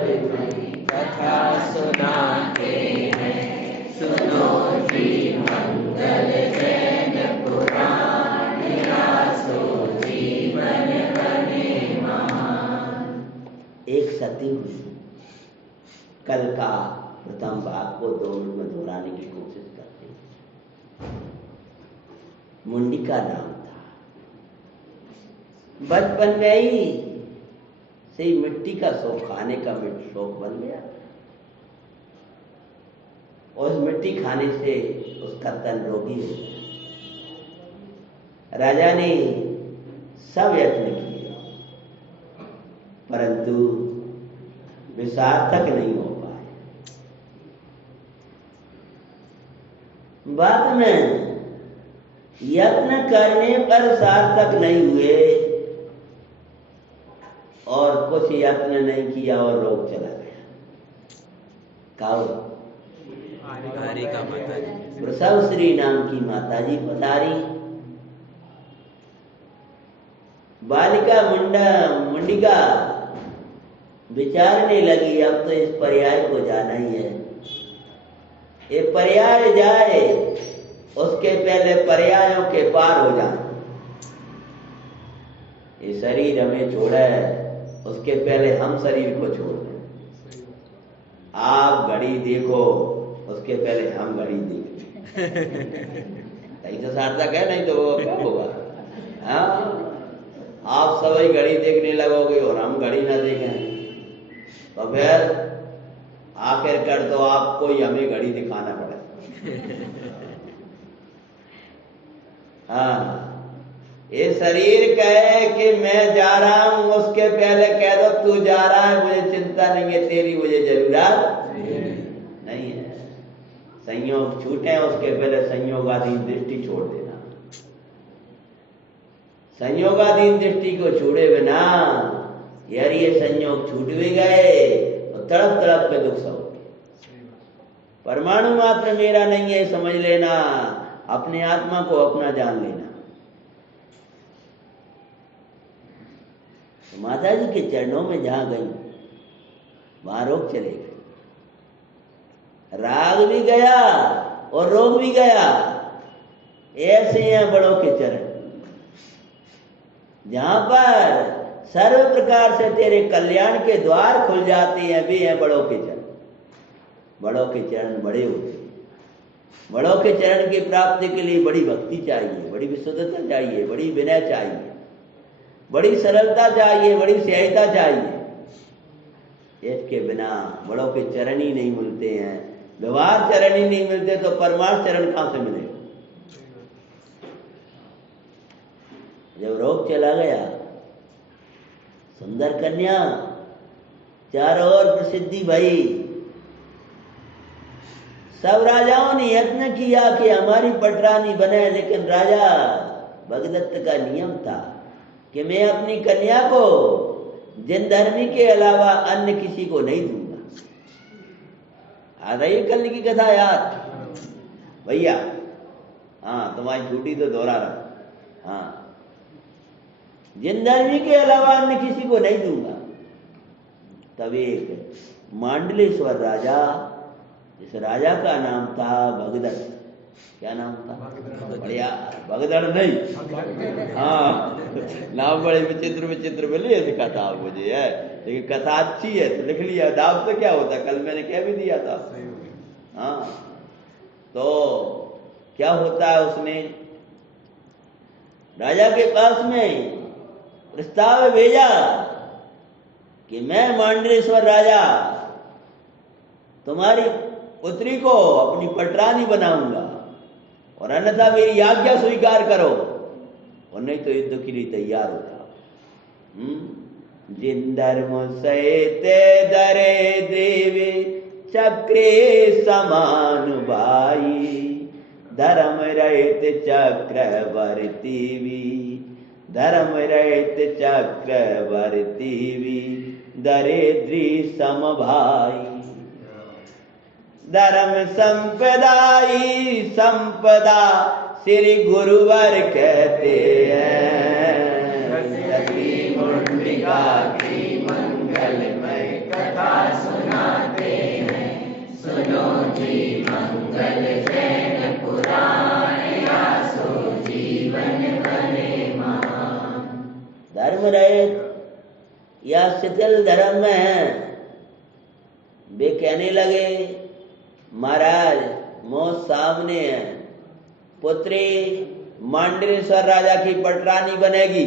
कथा सुनाते हैं, सुनो श्री मंगल जैन पुराण, रासो जीवन बने महान। एक सती हुई, कल का प्रथम भाग को 2 मिनट में दोहराने की कोशिश करते हैं। मुंडी का नाम था। बचपन में ही से ही मिट्टी का शौक, खाने का शौक बन गया। और उस मिट्टी खाने से उसका तन रोगी हो गया। राजा ने सब यत्न किए, परंतु वे सार्थक नहीं हो पाए। बाद में यत्न करने पर सार्थक नहीं हुए और कुछ यत्न नहीं किया और रोग चला गया। का माता जी, प्रसव श्री नाम की माता जी पधारी। बालिका मुंडिका विचारने लगी, अब तो इस पर्याय को जाना ही है। ये पर्याय जाए उसके पहले पर्यायों के पार हो जाए। ये शरीर हमें छोड़े उसके पहले हम शरीर को छोड़ दें। आप घड़ी देखो उसके पहले हम घड़ी देखें। ऐसा सार्थक है, नहीं तो वो क्या होगा? हाँ, आप सभी घड़ी देखने लगोगे और हम घड़ी ना देखें तो फिर आखिर कर तो आपको ही हमें घड़ी दिखाना पड़ेगा। हाँ, ये शरीर कहे कि मैं जा रहा हूं, उसके पहले कह दो तू जा रहा है, मुझे चिंता नहीं है, तेरी मुझे जरूरत नहीं है। संयोग छूटे उसके पहले संयोगाधीन दृष्टि छोड़ देना। संयोगाधीन दृष्टि को छोड़े बिना यार ये संयोग छूट भी गए तो तड़प तड़प में दुख सहोगे। परमाणु मात्र मेरा नहीं है समझ लेना, अपने आत्मा को अपना जान लेना। तो माता जी के चरणों में जहां गई वहां रोग चले गए, राग भी गया और रोग भी गया। ऐसे हैं बड़ों के चरण, जहां पर सर्व प्रकार से तेरे कल्याण के द्वार खुल जाते हैं, भी हैं बड़ों के चरण। बड़ों के चरण बड़े होते हैं। बड़ों के चरण की प्राप्ति के लिए बड़ी भक्ति चाहिए, बड़ी विशुद्धता चाहिए, बड़ी विनय चाहिए, बड़ी सरलता चाहिए, बड़ी सहजता चाहिए। इसके बिना बड़ों के चरण ही नहीं मिलते हैं, व्यवहार चरण ही नहीं मिलते तो परमार्थ चरण कहां से मिलेगा? जब रोग चला गया, सुंदर कन्या चारों ओर प्रसिद्धि भई। सब राजाओं ने यत्न किया कि हमारी पटरानी बने, लेकिन राजा भगदत्त का नियम था कि मैं अपनी कन्या को जिन धर्मी के अलावा अन्य किसी को नहीं दूंगा। आ रही कल की कथा याद भैया? हाँ, तुम्हारी छुट्टी तो दोहरा रहा। हाँ, जिन धर्मी के अलावा अन्य किसी को नहीं दूंगा। तब एक मांडलेश्वर राजा, जिस राजा का नाम था भगदत्त, क्या नाम था? बढ़िया, भगदड़ नहीं। हाँ, नाम बड़े विचित्र विचित्र मिले दिखाता आप मुझे है, लेकिन कथा अच्छी है तो लिख लिया। नाम तो क्या होता, कल मैंने कह भी दिया था। हाँ, तो क्या होता है, उसने राजा के पास में प्रस्ताव भेजा कि मैं मांडलेश्वर राजा तुम्हारी पुत्री को अपनी पटरानी बनाऊंगा और अन्यथा मेरी आज्ञा स्वीकार करो और नहीं तो युद्ध के लिए तैयार हो जाओ। जिन धर्म सहिते दरे देवी चक्रे समान भाई, धर्म रहित चक्रवर्ती भी, धर्म रहित चक्रवर्ती भी, दरिद्री सम भाई। धर्म संपदाई संपदा श्री गुरुवर कहते हैं। सती मुंडिका की मंगलमय कथा शिथिल धर्म में हैं, वे कहने लगे महाराज मोह सामने है, पुत्री मांडलेश्वर राजा की पटरानी बनेगी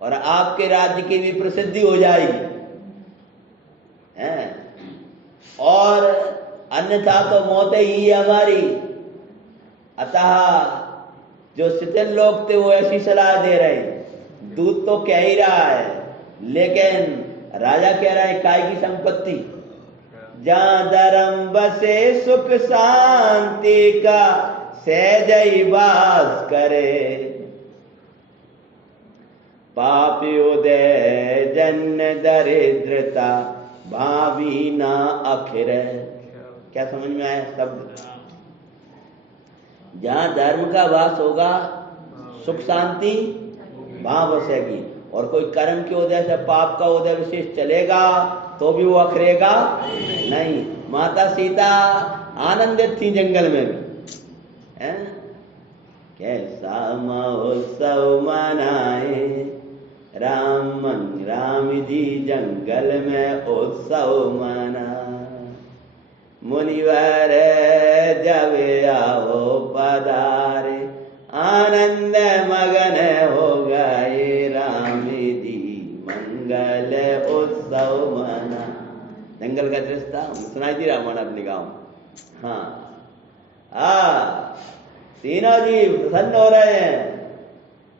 और आपके राज्य की भी प्रसिद्धि हो जाएगी हैं? और अन्यथा तो मौत ही है हमारी। अतः जो शिथिल लोग थे वो ऐसी सलाह दे रहे, दूत तो कह ही रहा है, लेकिन राजा कह रहा है काय की संपत्ति, जहां धर्म बसे सुख शांति का सहज वास करे, पाप उदय जन्य दरिद्रता भावी ना अखिर। क्या समझ में आया शब्द? जहां धर्म का वास होगा सुख शांति वहां बसेगी, और कोई कर्म के उदय से पाप का उदय विशेष चलेगा तो भी वो अखरेगा नहीं। माता सीता आनंदित थी जंगल में भी, हैं? कैसा महोत्सव मनाए राम जी जंगल में उत्सव मना, मुनिवर जब आओ पधारे आनंद मगन हो गए, राम जी मंगल उत्सव मना। जंगल का दृश्य था, सुनाई दी रामायण अपने गाँव। हाँ तीनों जी प्रसन्न हो रहे हैं,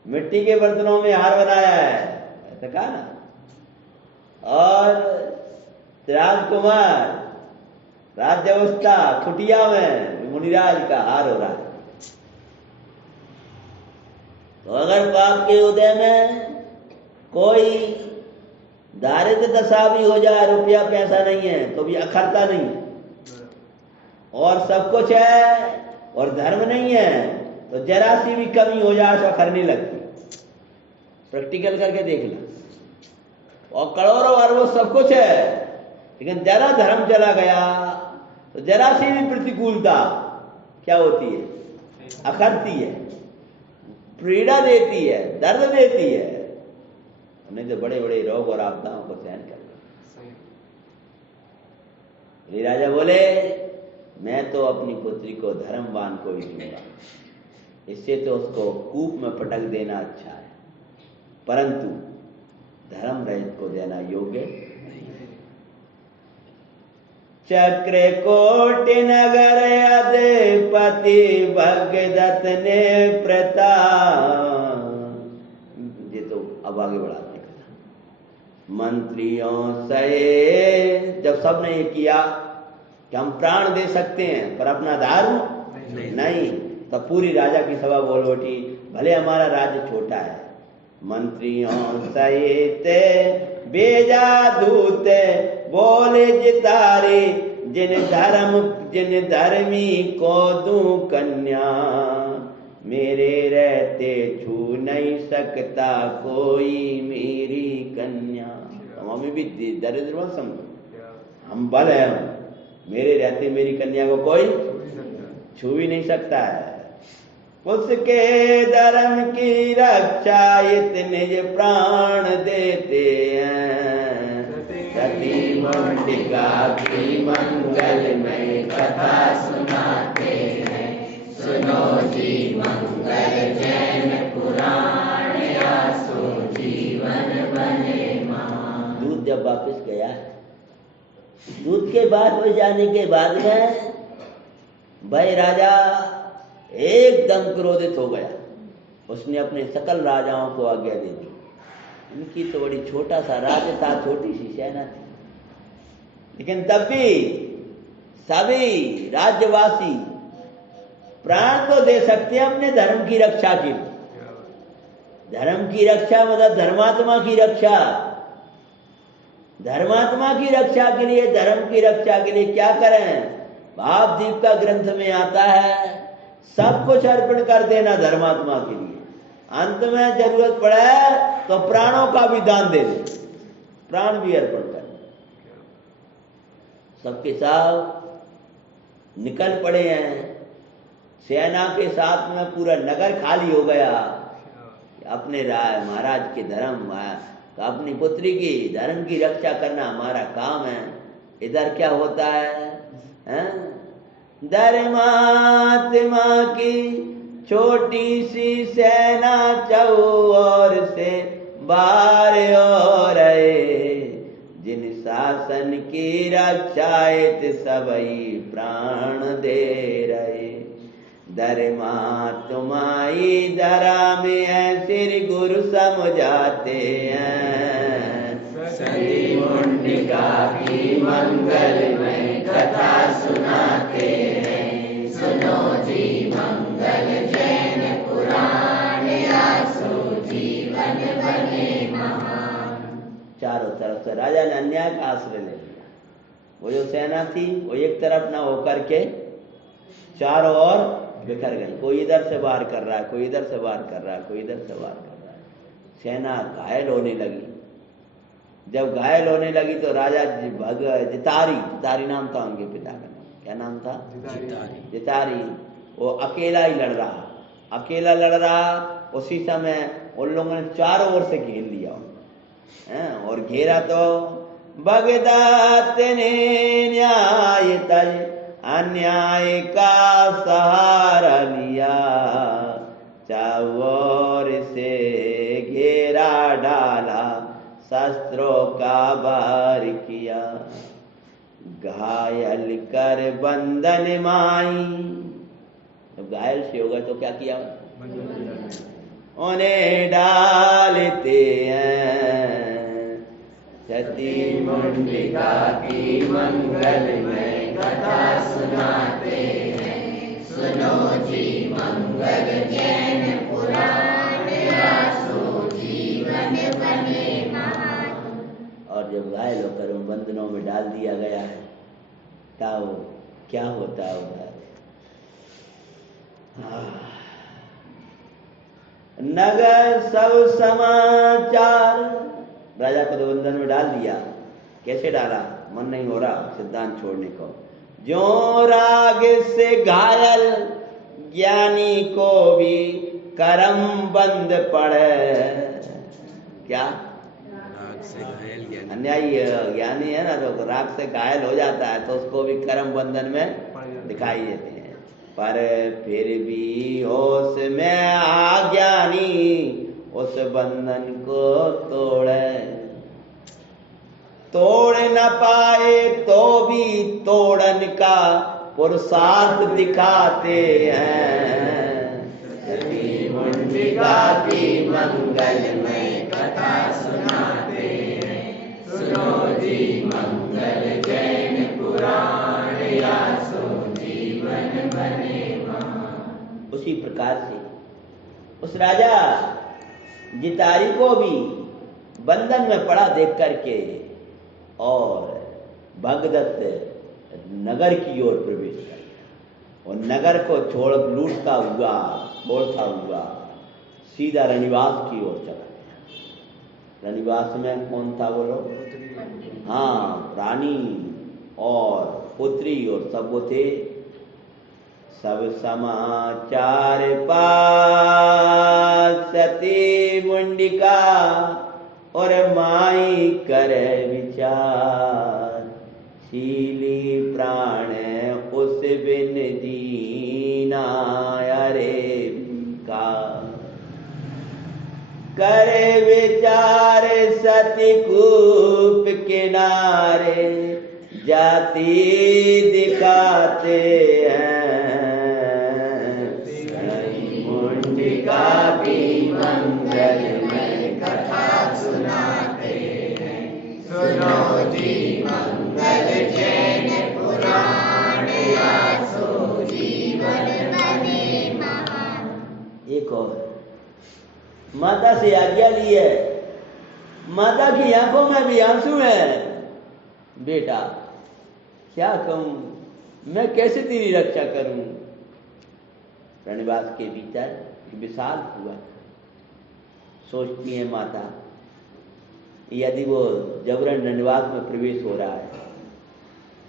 मिट्टी के बर्तनों में हार बनाया है, ऐसा कहा ना। और राजकुमार राज्यावस्था कुटिया में मुनिराज का हार हो रहा है। तो अगर पाप के उदय में कोई दारिद्र दशा भी हो जाए, रुपया पैसा नहीं है तो भी अखरता नहीं है, और सब कुछ है और धर्म नहीं है तो जरा सी भी कमी हो जाए तो अखरने लगती। प्रैक्टिकल करके देख लो। और करोड़ों अरबों सब कुछ है, लेकिन जरा धर्म चला गया तो जरा सी भी प्रतिकूलता क्या होती है? अखरती है, पीड़ा देती है, दर्द देती है, नहीं तो बड़े बड़े रोग और आपदाओं को सहन कर लो। राजा बोले मैं तो अपनी पुत्री को धर्मवान को ही दूंगा, इससे तो उसको कूप में पटक देना अच्छा है, परंतु धर्म रहित को देना योग्य नहीं है। चक्र कोटि नगर अधिपति भगदत्त ने प्रताप, ये तो अब आगे बढ़ाते कथा। मंत्रियों से जब सबने ये किया कि हम प्राण दे सकते हैं पर अपना धर्म नहीं, तब पूरी राजा की सभा बोल उठी, भले हमारा राज्य छोटा है, मंत्रियों सहित भेजा दूत बोले जितारे, जिन धर्मी को दूं कन्या, मेरे रहते छू नहीं सकता कोई मेरी कन्या। हमें भी दरिद्र मत समझो, हम बल है, मेरे रहते मेरी कन्या को कोई छू भी नहीं सकता है। उसके धर्म की रक्षा इतने प्राण देते हैं, सती मंडिका की मंगल में कथा सुनाते हैं, सुनो जी मंगल जैन पुराण, आसो जीवन बने महान। दूध जब वापस गया, दूध के बाद हो जाने के बाद में भाई राजा एकदम क्रोधित हो गया। उसने अपने सकल राजाओं को आज्ञा दे दी। इनकी तो बड़ी छोटा सा राज्य था, छोटी सी सेना थी, लेकिन तब भी सभी राज्यवासी प्राण तो दे सकते हैं अपने धर्म की रक्षा के लिए। धर्म की रक्षा मतलब धर्मात्मा की रक्षा। धर्मात्मा की रक्षा के लिए, धर्म की रक्षा के लिए क्या करें? भावदीप का ग्रंथ में आता है, सब कुछ अर्पण कर देना धर्मात्मा के लिए, अंत में जरूरत पड़े तो प्राणों का भी दान दे दे, प्राण भी अर्पण कर। सबके साथ निकल पड़े हैं, सेना के साथ में पूरा नगर खाली हो गया। अपने राय महाराज के धर्म तो अपनी पुत्री की धर्म की रक्षा करना हमारा काम है। इधर क्या होता है, हैं? धर्मात्मा की छोटी सी सेना चौर से बार हो रहे, जिन शासन की रक्षाएत सबई प्राण दे रहे। धर्मा तुम्हारी धरा में है श्री गुरु समझाते हैं, सती मुंडिका की मंगलमय कथा सुनाते हैं। सुनो जी मंगल जैन पुराण, आसो जीवन बने महान। चारों तरफ से राजा ने अन्याय का आश्रय ले लिया। वो जो सेना थी वो एक तरफ ना होकर के चारों ओर बिखर गई। कोई इधर से वार कर रहा है, कोई इधर से वार कर रहा है, कोई इधर से वार कर रहा है। सेना घायल होने लगी। जब घायल होने लगी तो राजा जितारी नाम था उनके पिता का नाम, क्या नाम था? जितारी। वो अकेला ही लड़ रहा। उसी समय उन लोगों ने चारों ओर से घेर लिया और घेरा तो भगदत्त ने न्याय तज अन्याय का सहारा लिया, चारों से घेरा डाला, शस्त्रों का वार किया। घायल कर बंधन माई, जब घायल से होगा तो क्या किया? उन्हें डालते हैं। सती मुंडिका की मंगलमय कथा सुनाते हैं। सुनो जी मंगल जैन पुराण, आसो जीवन बने महान। और जब घायल होकर उन बंधनों में डाल दिया गया है तब क्या होता होगा? नगर सब समाचार। राजा को तो बंधन में डाल दिया। कैसे डाला? मन नहीं हो रहा सिद्धांत छोड़ने को। जो राग से घायल ज्ञानी को भी करम बंद पड़े। क्या? राग से घायल ज्ञानी, अन्यायी ज्ञानी है ना, तो राग से घायल हो जाता है तो उसको भी कर्म बंधन में दिखाई देते हैं। पर फिर भी होश में अज्ञानी उस बंधन को तोड़ न पाए तो भी तोड़न का पुरुषार्थ दिखाते हैं। सती मुंडिका की मंगलमय कथा सुनाते हैं। सुनो जी मंगल जैन पुराण, आसो जीवन बने महान। उसी प्रकार से उस राजा जितारी को भी बंधन में पड़ा देख करके और भगदत्त नगर की ओर प्रवेश कर और नगर को छोड़ लूटता हुआ बोलता हुआ सीधा रनिवास की ओर चला गया। रनिवास में कौन था वो लोग? हाँ, रानी और पुत्री और सब वो थे। सब समाचार पास सती मुंडिका और माई करे विचार। शीली प्राण उस बिन जीना अरे का करे विचार सती कूप किनारे जाति दिखाते हैं। मुंडिका की मंगलमय कथा सुनाते हैं। सुनो जी मंगल जैन पुराण, आसो जीवन बने महान। एक और माता से आज्ञा ली है। माता की आंखों में भी आंसू है। बेटा क्या कहूं, मैं कैसे तेरी रक्षा करूं? रणवास के भीतर विशाल हुआ। सोचती है माता, यदि वो जबरन रणवास में प्रवेश हो रहा है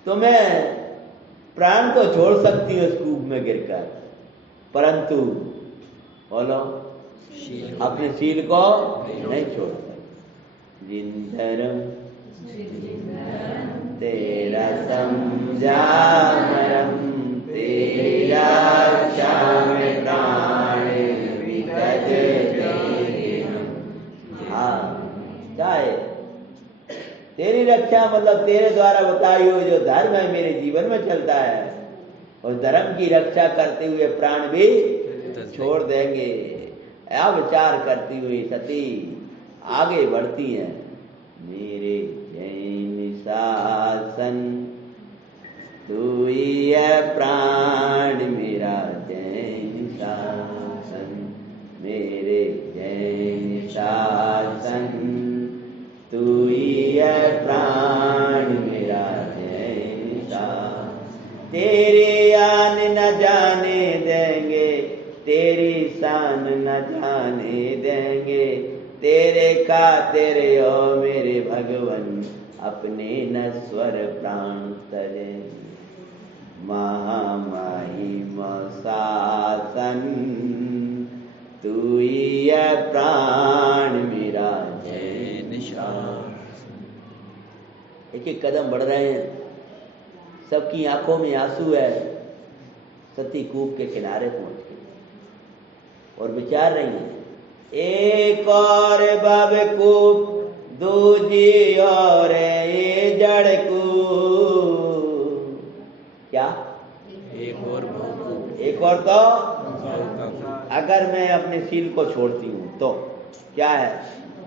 तो मैं प्राण तो छोड़ सकती हूँ इस कूप में गिरकर, परंतु बोलो अपने शील को नहीं छोड़ सकती। जिन धर्म तेरा समझा मरम, तेरा रक्षा में प्राण विकट तेरे। हाँ क्या है? तेरी रक्षा मतलब तेरे द्वारा बताई हुई जो धर्म है मेरे जीवन में चलता है, और धर्म की रक्षा करते हुए प्राण भी छोड़ देंगे। यह विचार करती हुई सती आगे बढ़ती हैं। मेरे जैन शासन तू ही है प्राण मेरा जैन शासन, मेरे जैन शासन तू ही है प्राण मेरा जैन शासन। तेरी आन न जाने देंगे, तेरी शान न जाने देंगे, तेरे खातिर ओ मेरे भगवन अपने नश्वर प्राण तरे। महामहिम शासन तू ही है प्राण मेरा जैन शासन। एक एक कदम बढ़ रहे हैं, सबकी आंखों में आंसू है। सती कूप के किनारे पहुंच गई और विचार रही है, एक और भव कूप, दूजी और ये जड़ कूप। क्या एक और भव, एक और तो अगर मैं अपने सील को छोड़ती हूं तो क्या है,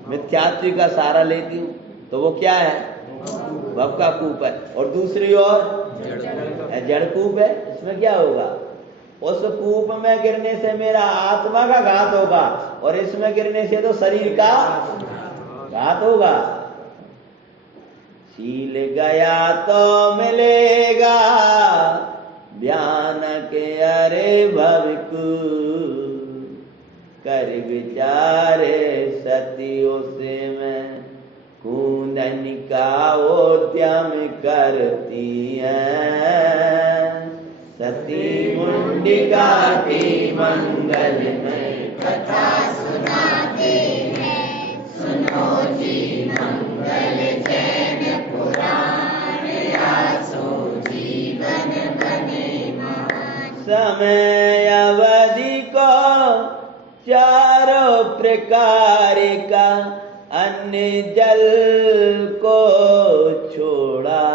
मिथ्यात्व का सहारा लेती हूं तो वो क्या है, भव का कूप है। और दूसरी ओर जड़ कूप है। इसमें क्या होगा, उस कूप में गिरने से मेरा आत्मा का घात होगा और इसमें गिरने से तो शरीर का घात होगा। सील गया तो मिलेगा भयानक अरे भवकू, कर विचारे सतियों से मैं कुंदन का उद्यम करती है। सती मुंडिका की मंगल में कथा सुनाते हैं, सुनो जी मंगल जैन पुराण, आसो जीवन बने महान। समय अवधि को चारों प्रकार का अन्न जल को छोड़ा,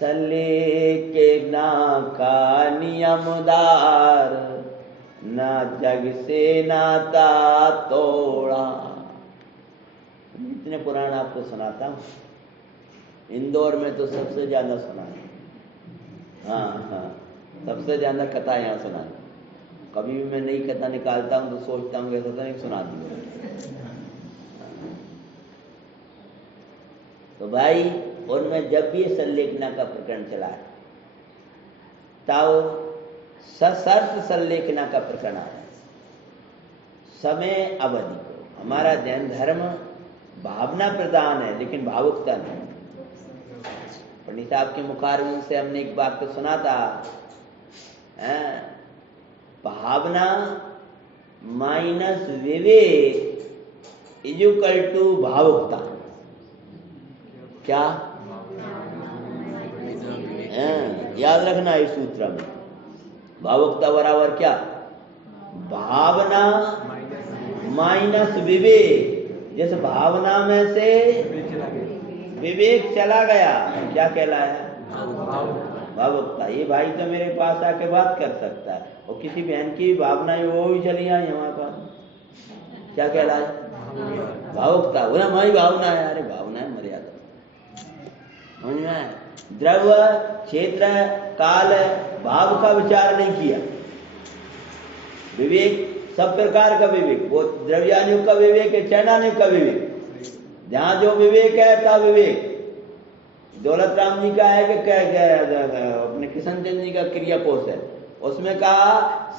सले के ना का नियमदार, ना जग से नाता तोड़ा। इतने पुराण आपको सुनाता हूँ, इंदौर में तो सबसे ज्यादा सुना है। हाँ, सबसे ज्यादा कथा यहाँ सुना है। कभी भी मैं नई कथा निकालता हूँ तो सोचता हूँ ऐसा तो नहीं सुना दी। तो भाई उनमें जब भी संलेखना का प्रकरण चला है तब सशर्त संलेखना का प्रकरण आया। समय अवधि को, हमारा जैन धर्म भावना प्रधान है लेकिन भावुकता नहीं। पंडित साहब के मुखारविंद से हमने एक बात तो सुना था, भावना माइनस विवेक इक्वल टू भावुकता। क्या याद रखना इस सूत्र में, भावुकता बराबर क्या, भावना माइनस विवेक। जिस भावना में से विवेक चला गया क्या कहलाया, भावुकता। ये भाई तो मेरे पास आके बात कर सकता है और किसी बहन की भावना वो भी चली आई हमारे पास, क्या कहलाया, भावुकता। बोला हमारी भावना है, अरे भावना है मर्यादा। द्रव्य क्षेत्र काल भाव का विचार नहीं किया, विवेक सब प्रकार का विवेक, वो द्रव्यानुग का विवेक है, चरणानुग का विवेक। जहां जो विवेक है था विवेक। दौलत राम जी का है कि अपने किशन चंद जी का क्रिया कोश है, उसमें कहा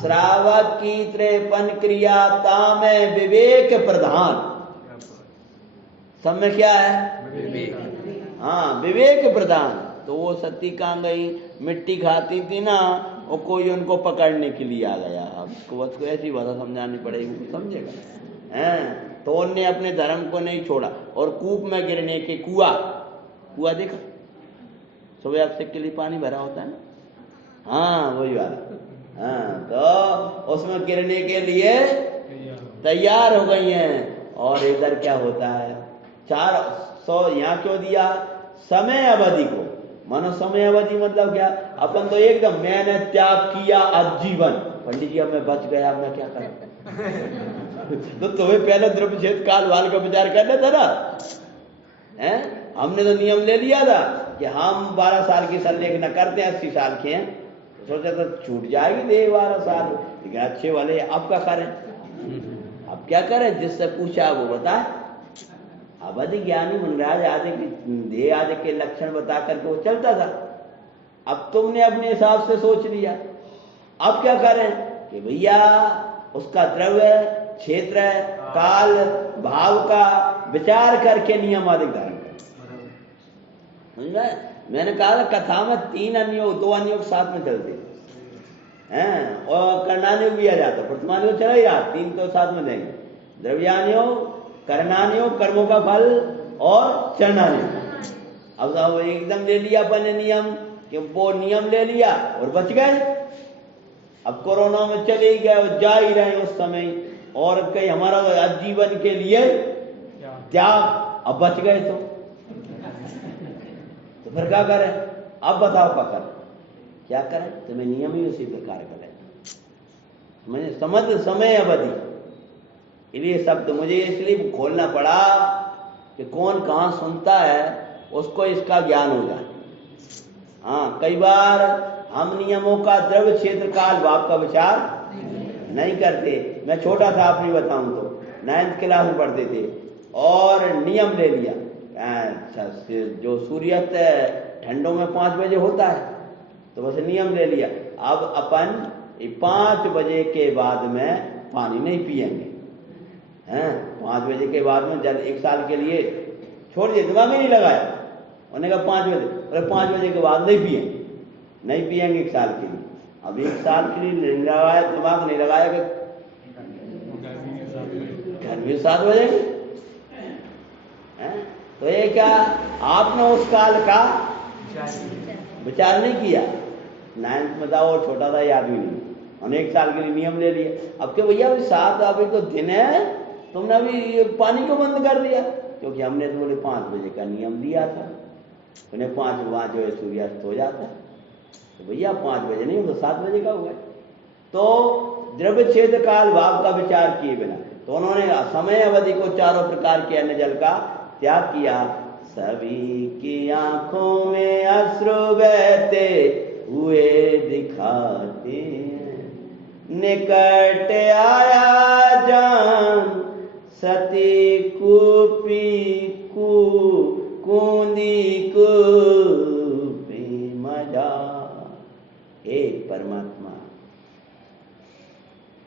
श्रावक की त्रेपन क्रिया ताम विवेक प्रधान। सब में क्या है, विवेक। हाँ विवेक प्रधान। तो वो सती कहाँ गई, मिट्टी खाती थी ना, वो कोई उनको पकड़ने के लिए आ गया। अब उसको ऐसी भाषा समझानी पड़ेगी, समझेगा हैं। तो उनने अपने धर्म को नहीं छोड़ा। और कूप में गिरने के कुआ देखा, सुबह अब सिक्के लिए पानी भरा होता है ना, हाँ वही वाला। हाँ, तो उसमें गिरने के लिए तैयार हो गई हैं। और इधर क्या होता है, 400 यहाँ क्यों दिया, समय अवधि को। मानो समय अवधि मतलब क्या, अपन तो एकदम मैंने त्याग किया आजीवन, पंडित जी अब मैं बच गया, अब मैं क्या करूं। तो तुम्हें पहले द्रव्यच्छेद काल वाल का विचार करना था ना, हैं? हमने तो नियम ले लिया था कि हम 12 साल की संलेख न करते हैं, 80 साल के हैं, सोचा तो छूट जाएगी दे 12 साल, लेकिन अच्छे वाले अब क्या करें, अब क्या करें, जिससे पूछा वो बताए। अवधि ज्ञानी मनराज आदि के देह आदि के लक्षण बता करके वो चलता था। अब तुमने अपने हिसाब से सोच लिया, अब क्या करें कि भैया उसका द्रव्य क्षेत्र काल भाव का विचार करके नियम आदि धारण करें। समझ में? मैंने कहा कथा में 3 अन्योग 2 अन्योग साथ में चलते हैं, और कर्णानुयोग भी आ जाता, प्रथमानुयोग चला ही रहा, 3 तो साथ में देंगे, द्रव्यानुयोग, कर्णानुयोग कर्मों का फल, और चरणानुयोग। अब एकदम ले लिया अपन ने नियम, कि वो नियम ले लिया और बच गए। अब कोरोना में चले गए और जा ही रहे उस समय, और कहीं हमारा आजीवन के लिए त्याग, अब बच गए तो फिर क्या करें, अब बताओ क्या करें, क्या करें, तुम्हें नियम ही उसी प्रकार करें। मैंने समझ समय अवधि, इसलिए शब्द मुझे इसलिए खोलना पड़ा कि कौन कहाँ सुनता है उसको इसका ज्ञान हो जाए। हाँ, कई बार हम नियमों का द्रव्य क्षेत्र काल भाव का विचार नहीं करते। मैं छोटा था, अपनी बताऊं तो 9th क्लास में पढ़ते थे, और नियम ले लिया, जो सूर्यास्त ठंडों में 5 बजे होता है, तो बस नियम ले लिया, अब अपन 5 बजे के बाद में पानी नहीं पिएंगे, हैं? 5 बजे के बाद में जल 1 साल के लिए छोड़ दिए, दिमाग ही नहीं लगाया। उन्होंने कहा 5 बजे, अरे 5 बजे के बाद नहीं पिएंगे 1 साल के लिए। अब 1 साल के लिए नहीं लगाया, दिमाग नहीं लगाया कि घर भी 7 बजे, तो ये क्या आपने उस काल का विचार नहीं किया। 9th में था और छोटा था, याद भी नहीं, हमने 1 साल के लिए नियम ले लिया। अब क्या भैया अभी 7 अभी तो दिन है, तुमने अभी पानी को बंद कर दिया, क्योंकि हमने तो बोले 5 बजे का नियम दिया था, उन्हें 5 जो है सूर्यास्त हो जाता है, तो भैया 5 बजे नहीं तो 7 बजे का हुआ। तो द्रव्य क्षेत्र काल भाव का विचार किए बिना तो उन्होंने समय अवधि को चारों प्रकार के अन्य जल का त्याग किया। सभी की आंखों में अश्रु बहते हुए दिखाते हैं, निकट आया जान सती कूपी कूंदी कूपी मजा। हे परमात्मा,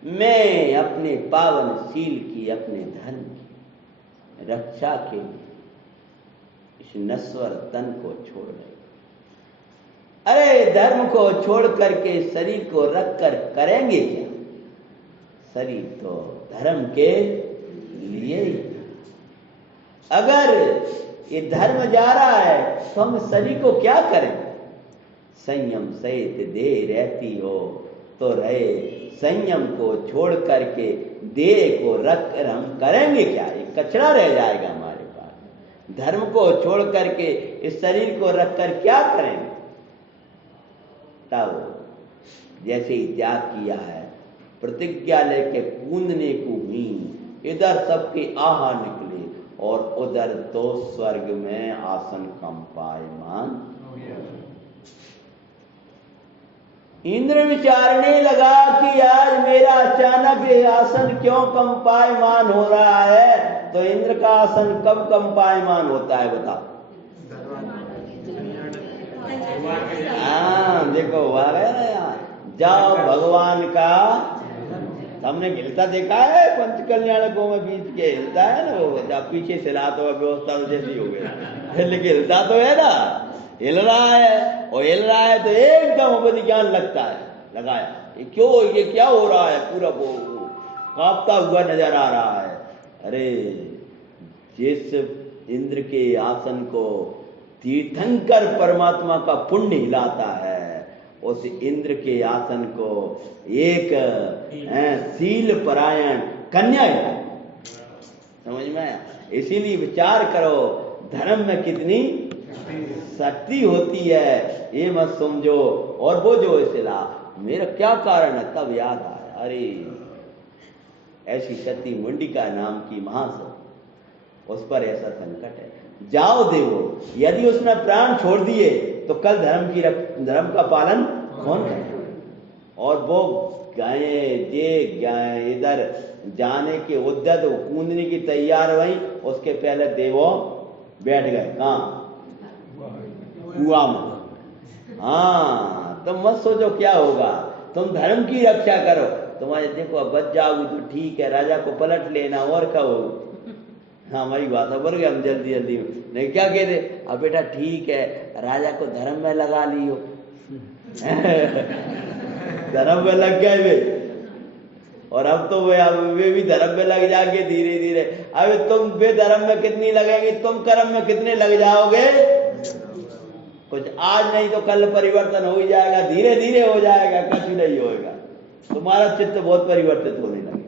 मैं अपने पावन शील की, अपने धन की रक्षा के लिए इस नश्वर तन को छोड़ रहे। अरे धर्म को छोड़ करके शरीर को रख कर करेंगे क्या? शरीर तो धर्म के लिए ही। अगर ये धर्म जा रहा है तो हम शरीर को क्या करें? संयम सहित देह रहती हो तो रहे, संयम को छोड़ करके देह को रख कर हम करेंगे क्या? ये कचरा रह जाएगा हमारे पास। धर्म को छोड़ करके इस शरीर को रख कर क्या करेंगे? तब जैसे ही त्याग किया है, प्रतिज्ञा लेके कूदने को हुई, इधर सबके आहा निकले और उधर तो स्वर्ग में आसन कंपायमान। इंद्र विचारने लगा कि आज मेरा अचानक आसन क्यों कंपायमान हो रहा है? तो इंद्र का आसन कब कंपायमान होता है बताओ? हाँ देखो, हुआ गया ना यहाँ। जाओ भगवान का, हमने हिलता देखा है पंच कल्याणकों में बीच के हिलता है ना, वो जब पीछे से ला तो व्यवस्था जैसी हो गई, लेकिन हिलता तो है ना, हिल रहा है, और हिल रहा है तो एकदम अवधि ज्ञान लगता है, लगाया ये क्यों, ये क्या हो रहा है, पूरा वो कांपता हुआ नजर आ रहा है। अरे जिस इंद्र के आसन को तीर्थंकर परमात्मा का पुण्य हिलाता है, उस इंद्र के आसन को एक शील परायण कन्या हिलाए। समझ में आया? इसीलिए विचार करो धर्म में कितनी शक्ति होती है, ये मत समझो। और वो जो इसला मेरा क्या कारण है, तब याद आया, अरे ऐसी सती मुंडिका नाम की महासो, उस पर ऐसा संकट है। जाओ देवो, यदि उसने प्राण छोड़ दिए तो कल धर्म का पालन कौन करे? और वो गायें इधर जाने के उद्यत कूदने की तैयार हुई, उसके पहले देवो बैठ गए कहाँ? कुआं में। हाँ, तुम मत सोचो क्या होगा, तुम धर्म की रक्षा करो। तुम्हारे देखो अब बच जाओगे तो ठीक है, राजा को पलट लेना और कहो। हाँ, हमारी बात बोल गए हम जल्दी जल्दी नहीं क्या कहते, अब बेटा ठीक है राजा को धर्म में लगा लियो। धर्म में लग गए वे, और अब तो वे भी धर्म में लग जाएंगे धीरे धीरे। अब तुम वे धर्म में कितनी लगेगी, तुम कर्म में कितने लग जाओगे? कुछ आज नहीं तो कल परिवर्तन हो ही जाएगा, धीरे धीरे हो जाएगा, कुछ नहीं होगा। तुम्हारा चित्त बहुत परिवर्तित होने लगे,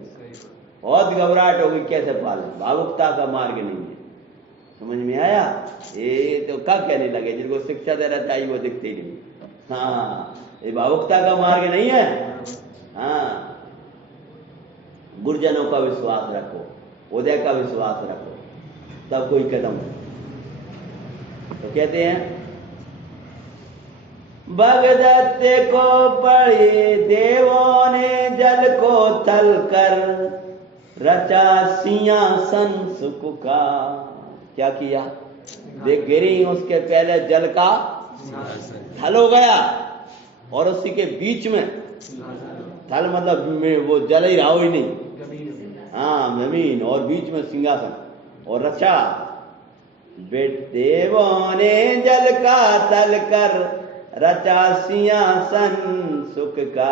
बहुत घबराहट होगी, कैसे पालन? भावुकता का मार्ग नहीं है। समझ में आया? ये तो क्या कहने लगे, जिनको शिक्षा देना चाहिए वो दिखते ही नहीं। हाँ, ये भावुकता का मार्ग नहीं है। हाँ, गुरुजनों का विश्वास रखो, उदय का विश्वास रखो, तब कोई कदम। तो कहते हैं भगदत्ते को पढ़े देवों ने जल को थल कर, रचा सिंहासन सुख का। क्या किया? वे गिरी, उसके पहले जल का थल हो गया, और उसी के बीच में थल मतलब वो जल ही रहा ही नहीं, हाँ जमीन, और बीच में सिंहासन, और रचा देवों ने जल का थल कर, रचा सिंहासन सुख का,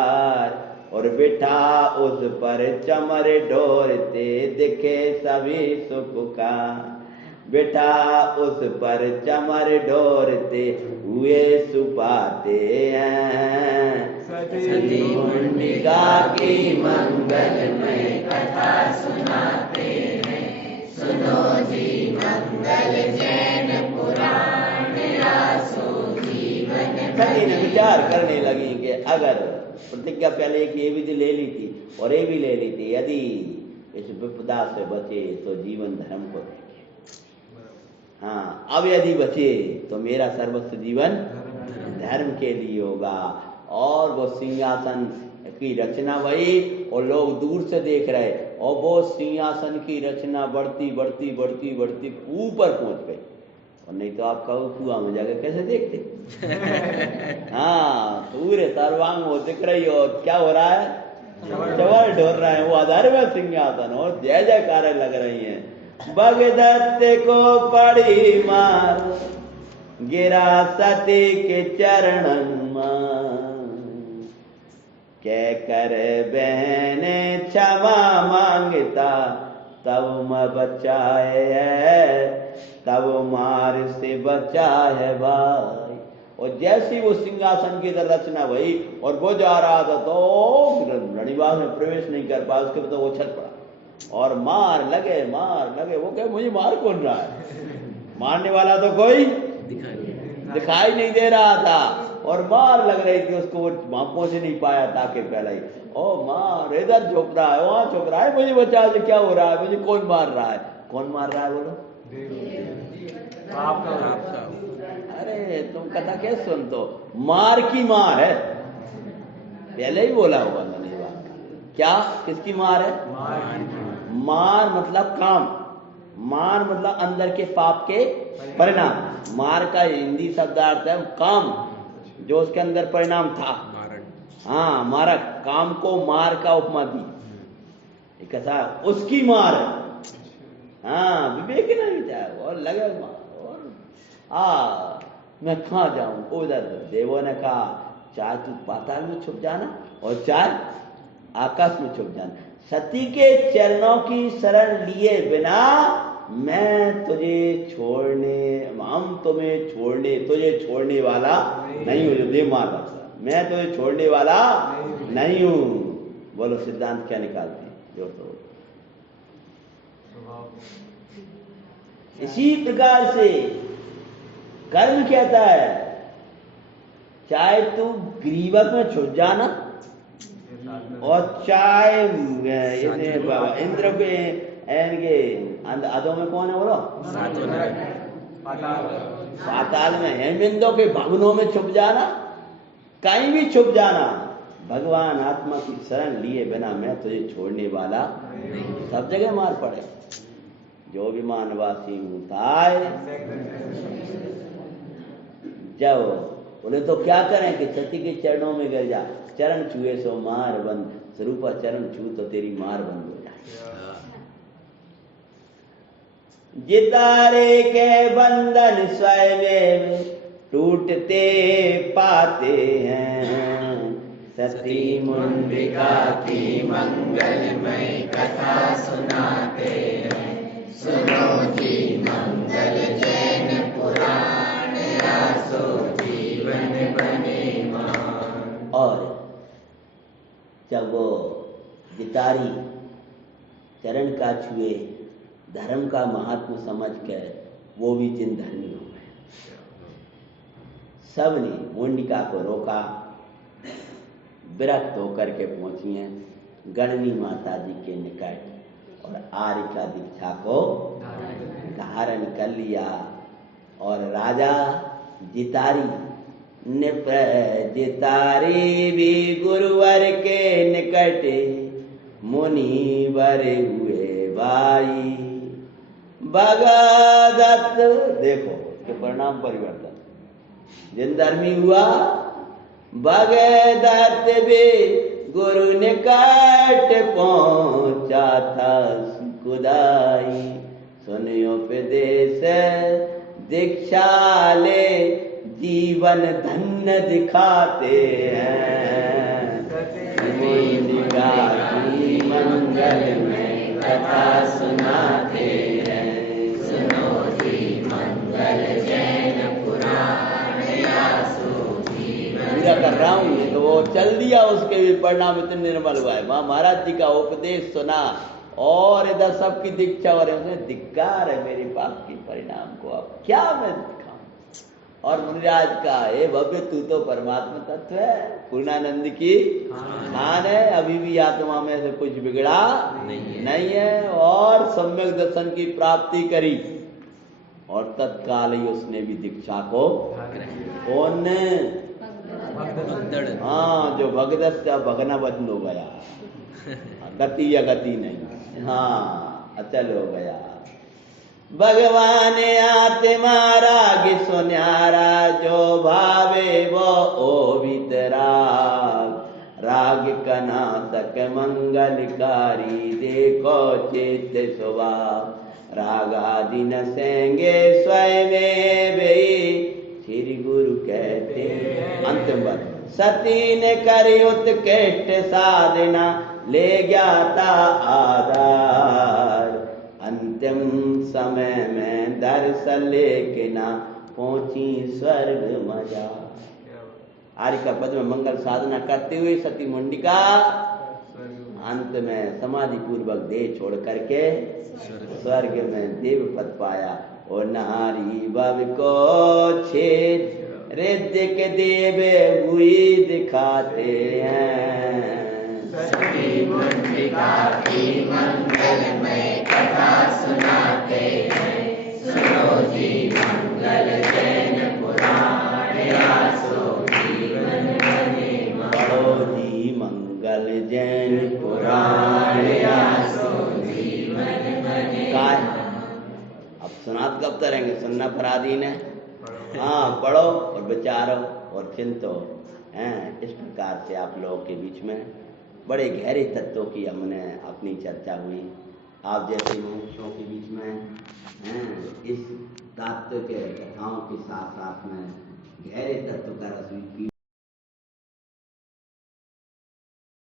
और बिठा उस पर चमर ढोरते दिखे सभी सुख का। बिठा उस पर चमर ढोरते हुए सुपाते हैं, सती मुंडिका की मंगलमय कथा सुनाते हैं। सुनो जी मंगल जैन पुराण, आसो जीवन। सती ने विचार करने लगी कि अगर प्रतिज्ञा पहले एक ये भी ले ली थी और ये भी ले ली थी, यदि इस विपदा से बचे तो जीवन धर्म को देंगे। हाँ, अब यदि बचे तो मेरा सर्वस्व जीवन धर्म के लिए होगा। और वो सिंहासन की रचना वही, और लोग दूर से देख रहे, और वो सिंहासन की रचना बढ़ती बढ़ती बढ़ती बढ़ती ऊपर पहुंच गई। और नहीं तो आप कहो कुआं में जाकर कैसे देखते? हाँ, पूरे सर्वांग वो दिख रही, और क्या हो रहा है? चवर ढोर रहा है वो अधर्म सिंहासन, और जय जयकारें लग रही हैं। भगदत्त को पड़ी मार, गिरा सती के चरणन में, कह कर बहने क्षमा मांगता, तब मैं बचाए है, तब मार से बचा है भाई। और जैसी वो सिंहासन की रचना भई और वो जा रहा था तो रणिवास में प्रवेश नहीं कर पाया, उसके बाद वो छत पड़ा और मार लगे। वो कहे मुझे मार कौन रहा है? मारने वाला तो कोई दिखाई नहीं दे रहा था, और मार लग रही थी उसको, वो वहां पहुंच नहीं पाया ताकि पहले ही। ओ मार, इधर झोंक रहा है, वहां झोंक रहा है, मुझे बचा दे, क्या हो रहा है? मुझे कौन मार रहा है? कौन मार रहा है बोलो? आपका। अरे तुम कथा क्या सुन, तो मार की मार है, पहले ही बोला हुआ मैंने बात। क्या किसकी मार है? मार मतलब काम, मार मतलब अंदर के पाप के परिणाम। मार का हिंदी शब्दार्थ है काम, जो उसके अंदर परिणाम था। हाँ, मारक, काम को मार का उपमा दी, कैसा उसकी मार। हाँ, विवेक ही नहीं विचार, और लगे मार, और मैं कहाँ जाऊं? उधर देवों ने कहा चाहे तू पाताल में छुप जाना और चाहे आकाश में छुप जाना। सती के चरणों की शरण लिए बिना मैं तुझे छोड़ने, हम तुम्हें छोड़ने, तुझे छोड़ने वाला नहीं हूं। देव मार बच्चा, मैं तुझे छोड़ने वाला नहीं हूं। बोलो सिद्धांत क्या निकालते हैं? जो तो इसी प्रकार से कर्म कहता है, चाहे तू गरीबत में छुप जाना और चाहे इंद्र के इनके अधों में कौन है बोलो? पाताल में, हेमबिंदों के भवनों में छुप जाना, कहीं भी छुप जाना, भगवान आत्मा की शरण लिए बिना मैं तुझे छोड़ने वाला नहीं। सब जगह मार पड़े, जो भी मानवासी हूं ताय। जब बोले तो क्या करें कि सती के चरणों में गिर जा, चरण छुए सो मार बंद, स्वरूपा चरण छू तो तेरी मार बंद हो जाए। जितारे के बंधन स्वयं टूटते पाते हैं, सती मुंडिका की मंगलमय कथा सुनाते हैं। सुनो जी मंगल जैन पुराण, आसो जीवन बने मान। और जब वो जितारी चरण का छुए, धर्म का महात्म समझ कर वो भी जिन धर्मी हो गए। सब ने मुंडिका को रोका, विरक्त होकर के पहुंची हैं गणनी माता जी के निकट और आर्य का दीक्षा को धारण कर लिया। और राजा जितारी जितारी भी गुरुवर के निकट मुनिवर हुए भाई। भगदत्त देखो के परिणाम परिवर्तन, जिन धर्मी हुआ भगदत्त भी गुरु निकट पहुंचा था खुदाई। सुनियो उपदेश दीक्षा ले जीवन धन्य दिखाते हैं। मुंडिका की मंगल में कथा सुनाते हैं। सुनो जी मंगल जैन पुराण, आसो जीवन। पूरा कर रहा हूं, तो वो चल दिया, उसके भी परिणाम इतने निर्मल हुआ है। वहां महाराज जी का उपदेश सुना और इधर सबकी दीक्षा हो रही है। धिक्कार है मेरे पाप के परिणाम को, अब क्या मैं दिखाऊं। और मुनिराज का, हे भव्य तू तो परमात्मा तत्व है, पूर्णानंद की खान है, अभी भी आत्मा में से कुछ बिगड़ा नहीं है। और सम्यक दर्शन की प्राप्ति करी और तत्काल ही उसने भी दीक्षा को, कौन ने? हाँ, जो भगदत्त भगना बंद हो गया, गति या गति नहीं, हाँ अचल हो गया। भगवान आत्मा राग सुन्यारा, जो भावे वो ओ वितराग। राग कनातक मंगलकारी, देखो चित स्वभाव। रागादि न सेंगे स्वयं वे, श्री गुरु कहते। अंतिम बात, सती ने करी उत्कृष्ट साधना, ले ज्ञाता आधार। अंतिम समय में दर्शन लेके ना पहुंची स्वर्ग मजा। आर्य का पद में मंगल साधना करते हुए सती मुंडिका अंत में समाधि पूर्वक देह छोड़ करके स्वर्ग में देव पद पाया। और नारी भव को छेद ऋद्धिक देव हुई दिखाते हैं। सती मुंडिका की मंगलमय कथा सुनाते हैं। सुनो जी मंगल जैन पुराण, आसो जीवन बने मान। पढ़ो जी मंगल जैन पुराण, आसो जीवन बने मान। अब सुनात कब करेंगे? सुनना पराधीन है। हाँ, पढ़ो और विचारो और चिंतो हैं। इस प्रकार से आप लोगों के बीच में बड़े गहरे तत्वों की हमने अपनी चर्चा हुई। आप जैसे मनुष्यों के बीच में हैं, इस तत्व के कथाओं के साथ साथ में गहरे तत्व का रस